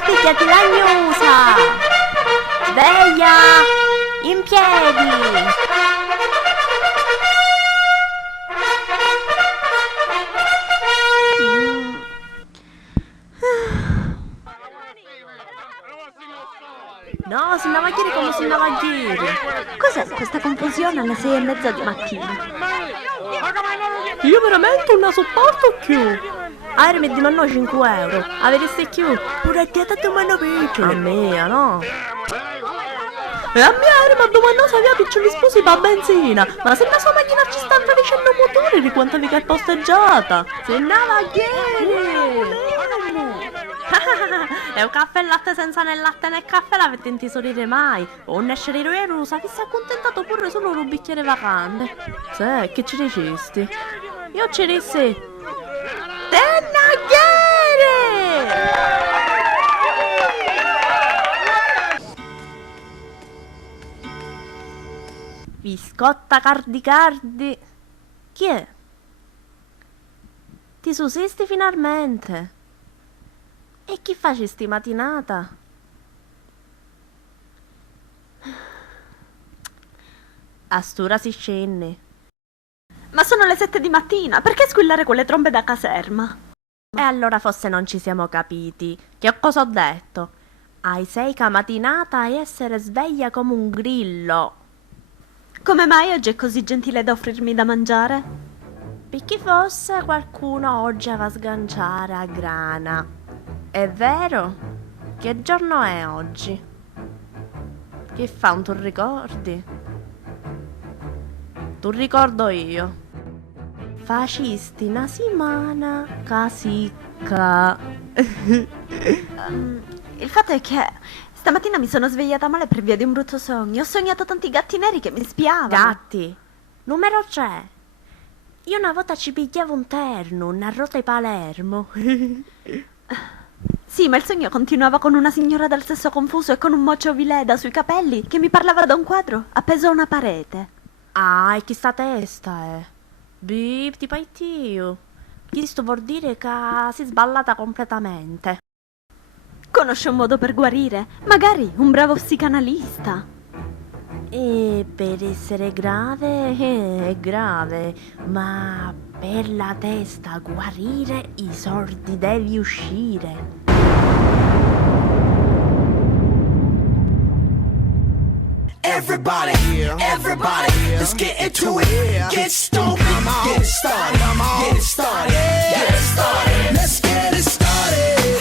spiegati la gnusa! Sveglia! In piedi! No, si andava a chiedere come si andava a chiedere. Cos'è questa confusione alle 6:30 di mattina? Io veramente non ne sopporto più. Aere mi dimandò 5 euro. Avresti più. Pure a te ti domando piccioli. A me, no? E a mia Aere mi domandò se aveva piccioli sposi per benzina. Ma se la sua macchina ci sta facendo motore di quanto mica è posteggiata. Se andava a chiedere. E un caffè e latte senza né latte né caffè l'avete sentito dire mai? O un escerino rusa che si è accontentato pure solo un bicchiere vacante. Sì, che ci dicesti? Io ci dissi Tennaghiere! Viscotta cardi cardi. Chi è? Ti sussisti finalmente? E chi facesti matinata? Astura si scende. Ma sono le 7 di mattina, perché squillare quelle trombe da caserma? E allora forse non ci siamo capiti. Che cosa ho detto? Ai 6 ca matinata e essere sveglia come un grillo. Come mai oggi è così gentile da offrirmi da mangiare? Perché forse qualcuno oggi va a sganciare a grana. È vero? Che giorno è oggi? Che fa, tu ricordi? Tu ricordo io. Facisti una settimana casicca. Il fatto è che stamattina mi sono svegliata male per via di un brutto sogno. Ho sognato tanti gatti neri che mi spiavano. Gatti? Numero 3. Io una volta ci pigliavo un terno, una rota di Palermo. Sì, ma il sogno continuava con una signora dal sesso confuso e con un mocio vileda sui capelli che mi parlava da un quadro appeso a una parete. Ah, e chi sta testa è? Bip, ti paitio. Questo vuol dire che si è sballata completamente. Conosce un modo per guarire? Magari un bravo psicanalista. E per essere grave, è grave, ma per la testa guarire i sordi devi uscire. Everybody, let's get into it. Get stoked, get it started, get it started, get it started. Let's get it started.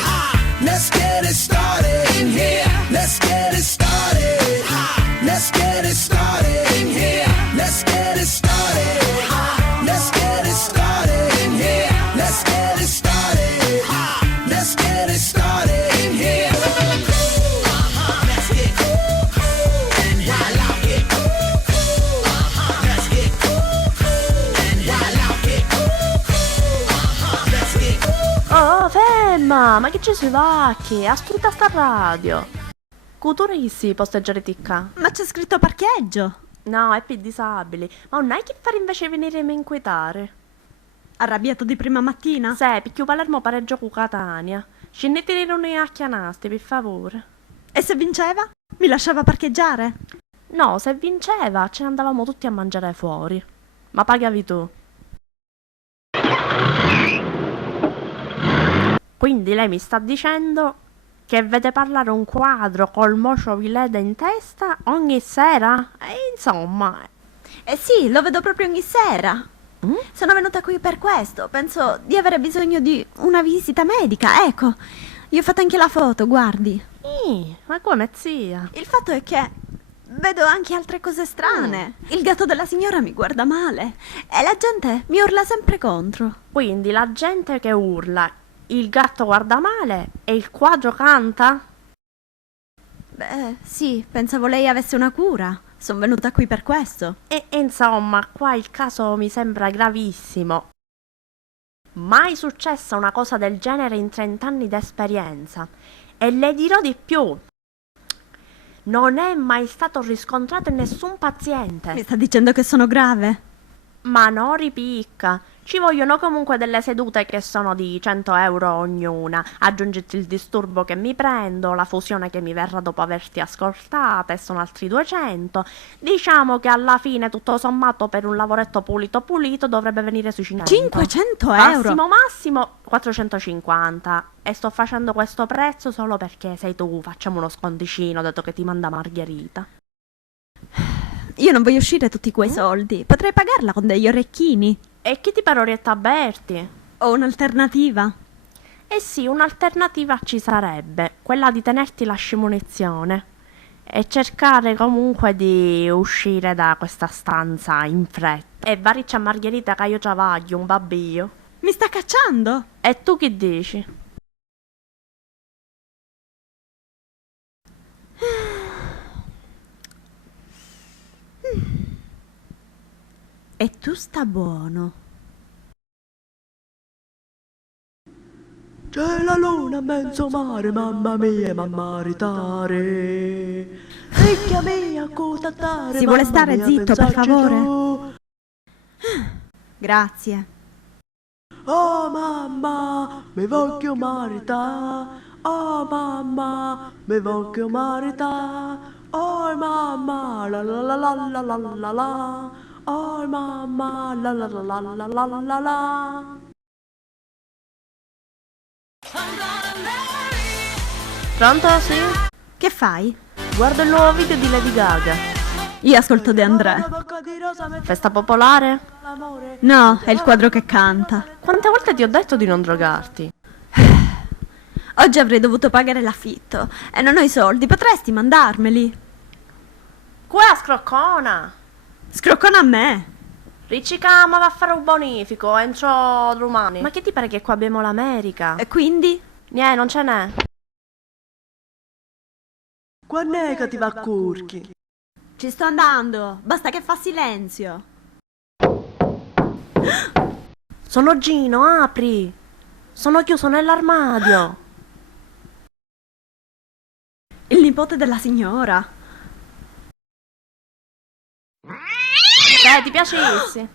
Let's get it started in here. Let's get it started. Let's get it started in here. Let's get it started. Let's get it started in here. Let's get it started. Let's get it started in here. Oh, ferma! Ma che ci si va? Che? Ascolta sta radio. Culturisti posteggiare ticca. Ma c'è scritto parcheggio. No, è per disabili. Ma non hai che fare invece venire a me inquietare? Arrabbiato di prima mattina? Se, picchio Palermo pareggio con Catania. Scendete non ne acchianaste, per favore. E se vinceva? Mi lasciava parcheggiare? No, se vinceva, ce ne andavamo tutti a mangiare fuori. Ma pagavi tu. Quindi lei mi sta dicendo che vede parlare un quadro col mocio vileda in testa ogni sera? E insomma... Eh sì, lo vedo proprio ogni sera. Sono venuta qui per questo. Penso di avere bisogno di una visita medica. Ecco, gli ho fatto anche la foto, guardi. Ma come zia? Il fatto è che vedo anche altre cose strane. Il gatto della signora mi guarda male e la gente mi urla sempre contro. Quindi la gente che urla, il gatto guarda male e il quadro canta? Beh, sì, pensavo lei avesse una cura. Sono venuta qui per questo. E insomma, qua il caso mi sembra gravissimo. Mai successa una cosa del genere in 30 anni d'esperienza. E le dirò di più. Non è mai stato riscontrato in nessun paziente. Mi sta dicendo che sono grave? Ma no, ripicca. Ci vogliono comunque delle sedute che sono di 100 euro ognuna. Aggiungiti il disturbo che mi prendo, la fusione che mi verrà dopo averti ascoltata e sono altri 200. Diciamo che alla fine, tutto sommato, per un lavoretto pulito dovrebbe venire sui 500. 500 euro? Massimo 450. E sto facendo questo prezzo solo perché sei tu. Facciamo uno sconticino, dato che ti manda Margherita. Io non voglio uscire tutti quei soldi. Potrei pagarla con degli orecchini. E chi ti pare Orietta Berti? O un'alternativa. Eh sì, un'alternativa ci sarebbe, quella di tenerti la scimunizione e cercare comunque di uscire da questa stanza in fretta. E variccia Margherita che io ci voglio, un babbio. Mi sta cacciando? E tu che dici? E tu sta buono. C'è la luna a mezzo mare, mamma mia, mamma ritare. Figlia mia, cutattare. Si vuole stare zitto, per favore? Grazie. Oh mamma, mi voglio maritare. Oh mamma, mi voglio maritare. Oh mamma, la la la la la la la la. Oh mamma, la la la la la la la la. Pronto, sì? Che fai? Guardo il nuovo video di Lady Gaga. Io ascolto De André. Festa popolare? No, è il quadro che canta. Quante volte ti ho detto di non drogarti? Oggi avrei dovuto pagare l'affitto e non ho i soldi. Potresti mandarmeli? Qua scroccona! Scroccona a me. Riccica, ma va a fare un bonifico entro domani. Ma che ti pare che qua abbiamo l'America? E quindi? Niente, non ce n'è. Quando è che ti va a curchi? Ci sto andando. Basta che fa silenzio. Sono Gino, apri. Sono chiuso nell'armadio. Il nipote della signora. Ti piacessi?